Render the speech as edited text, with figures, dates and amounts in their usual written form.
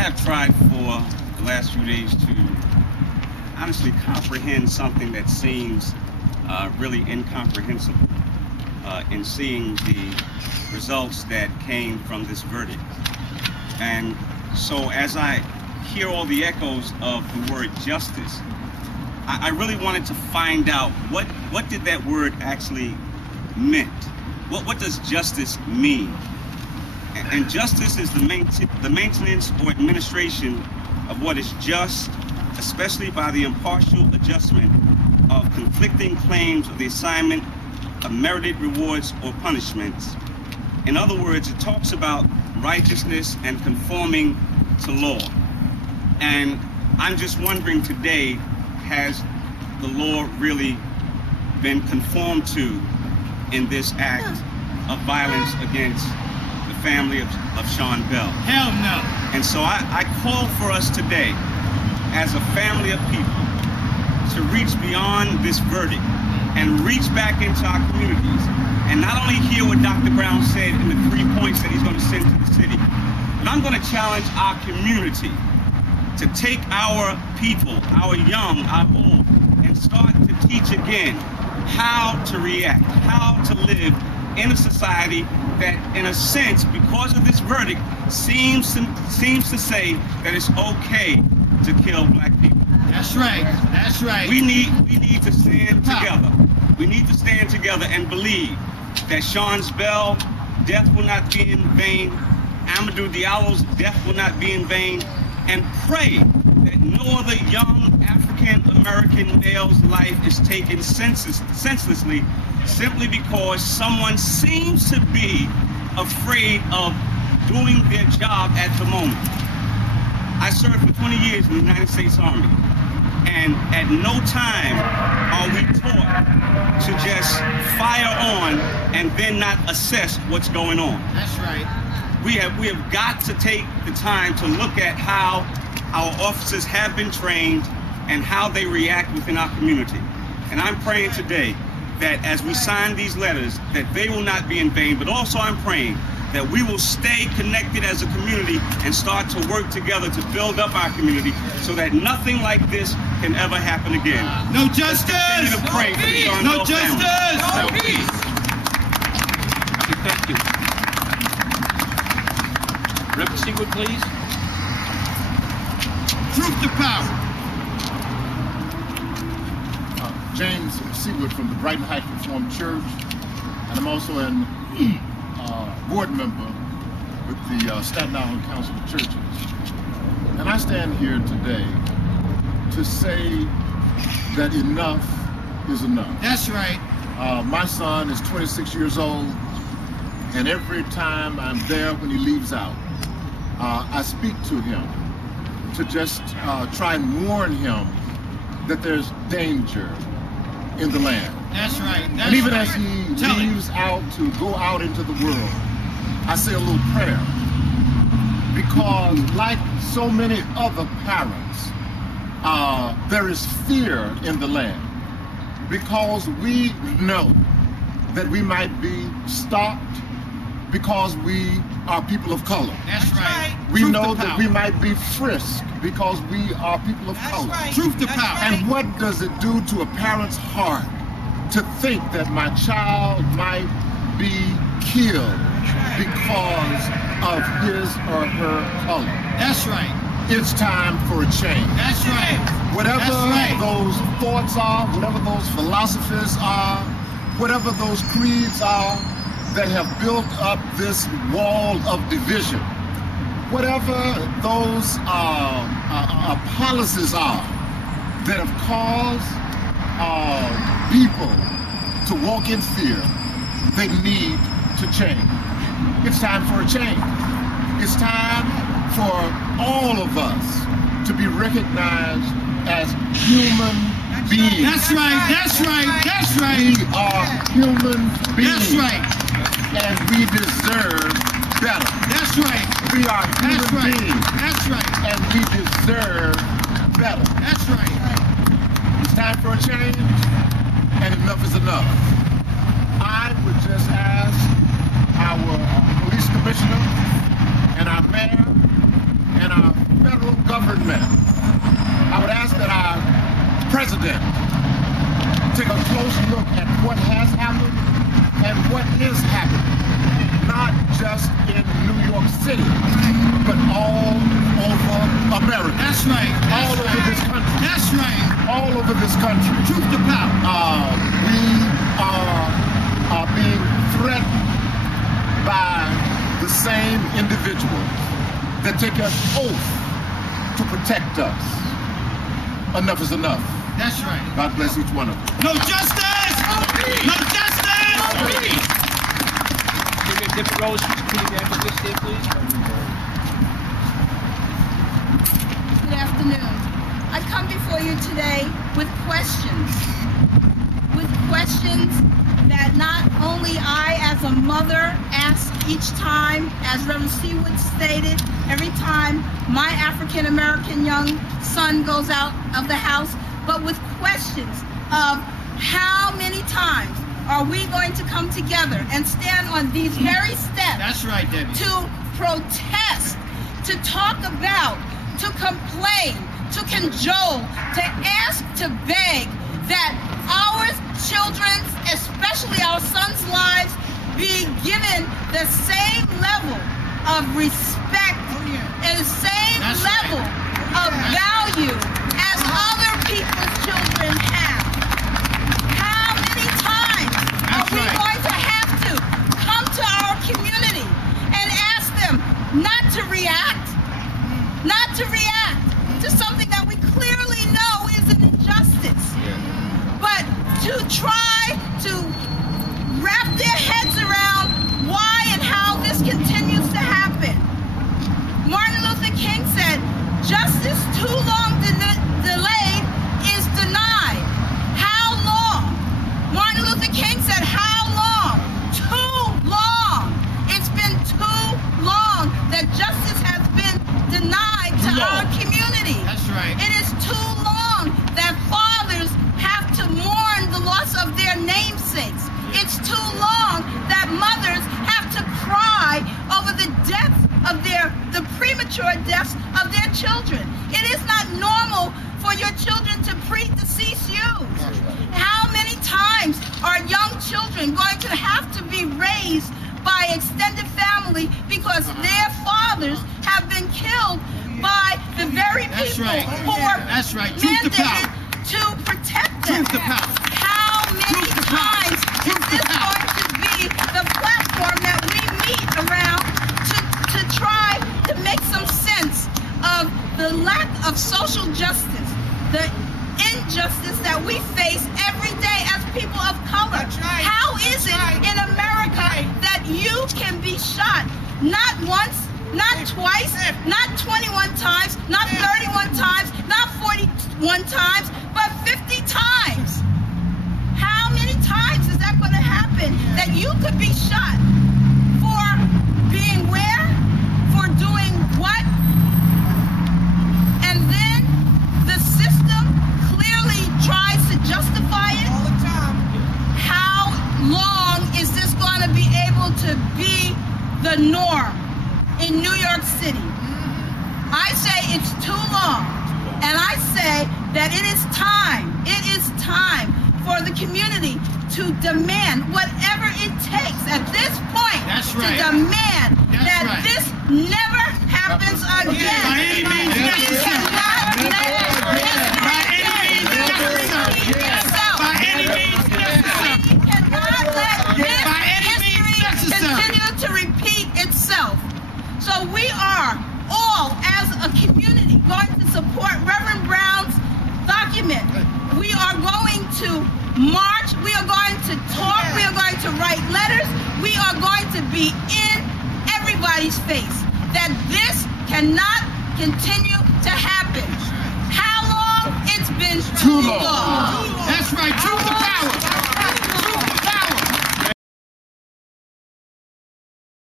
have tried for the last few days to honestly comprehend something that seems really incomprehensible in seeing the results that came from this verdict. And so as I hear all the echoes of the word justice, I really wanted to find out what did that word actually meant. What does justice mean? And justice is the maintenance or administration of what is just, especially by the impartial adjustment of conflicting claims of the assignment of merited rewards or punishments. In other words, it talks about righteousness and conforming to law. And I'm just wondering today, has the law really been conformed to in this act of violence against the family of Sean Bell? Hell no. And so I call for us today, as a family of people, to reach beyond this verdict and reach back into our communities and not only hear what Dr. Brown said in the 3 points that he's going to send to the city, but I'm going to challenge our community to take our people, our young, our old, and start to teach again how to react, how to live in a society that, in a sense, because of this verdict, seems to say that it's okay to kill black people. That's right. That's right. We need to stand together. We need to stand together and believe that Sean Bell's death will not be in vain, Amadou Diallo's death will not be in vain, and pray that no other young African-American male's life is taken senselessly simply because someone seems to be afraid of doing their job at the moment. I served for 20 years in the United States Army, and at no time are we taught to just fire on and then not assess what's going on. That's right. We have got to take the time to look at how our officers have been trained and how they react within our community. And I'm praying today that as we sign these letters, that they will not be in vain, but also I'm praying that we will stay connected as a community and start to work together to build up our community so that nothing like this can ever happen again. No justice! Let's continue to pray for the Sean Bell No justice! family. No peace! Thank you. Reverend Seawood, please. Truth to power. James Seawood from the Brighton Heights Reform Church, and I'm also a board member with the Staten Island Council of Churches. And I stand here today to say that enough is enough. That's right. My son is 26 years old, and every time I'm there when he leaves out, I speak to him to just try and warn him that there's danger in the land. That's right. That's And even right. as he leaves out to go out into the world, I say a little prayer, because like so many other parents, there is fear in the land, because we know that we might be stopped because we are people of color. That's right. We Truth know to that power. we might be frisked because we are people of color. Right. Truth to power. And what does it do to a parent's heart to think that my child might be killed because of his or her color? That's right. It's time for a change. That's right. Whatever That's right. those thoughts are, whatever those philosophies are, whatever those creeds are that have built up this wall of division, whatever those policies are that have caused people to walk in fear, they need to change. It's time for a change. It's time for all of us to be recognized as human beings. That's right. That's right. That's right. We are human beings. That's right. And we deserve better. That's right. We are human That's right. beings. That's right. And we deserve better. That's right. It's time for a change, and enough is enough. I would just ask our police commissioner and our mayor and our is happening, not just in New York City, but all over America. That's right. All over this country. That's right. All over this country. Truth to power. We are being threatened by the same individuals that take an oath to protect us. Enough is enough. That's right. God bless each one of them. No justice! No justice! Debi Rose, can you have this here, please? Good afternoon. I come before you today with questions. That not only I as a mother ask each time, as Reverend Seawood stated, every time my African American young son goes out of the house, but with questions of how many times are we going to come together and stand on these very steps. That's right, Debbie. To protest, to talk about, to complain, to cajole, to ask, to beg that our children's, especially our sons' lives, be given the same level of respect and the same level of value as other people's children have. How many times are we going to have to come to our community and ask them not to react to something that we clearly know is an injustice, but to try to wrap their heads around why and how this continues to happen? Martin Luther King said, justice too long delayed is denied. How long? Martin Luther King said, how long? Too long. It's been too long that justice has been denied to our community. That's right. It is too long that fathers have to mourn the loss of their namesakes. It's too long that mothers have to cry over the deaths of the premature deaths of their children. It is not normal for your children to predecease you. How many times are young children going to have to be raised by extended family because their fathers have been killed by the very people who were mandated to protect them? How many times is this going to be the platform that we meet around to try to make some sense of the lack of social justice, the injustice that we face every day as people of color? How is it in America that you can be shot not once, not twice, not 21 times, not 31 times, not 41 times, but 50 times? How many times is that going to happen that you could be shot for being where? For doing what? And then the system clearly tries to justify it. All the time. How long is this going to be able to be the norm in New York City? I say it's too long. And I say that it is time for the community to demand whatever it takes at this point to demand that this never happens again. By any means necessary. By any means necessary. We cannot let this history continue to repeat itself. So we are all, as a community, going to support Reverend Brown's document. We are going to march. We are going to talk. We are going to write letters. We are going to be in everybody's face that this cannot continue to happen. How long? It's been too long. That's right. Truth to power.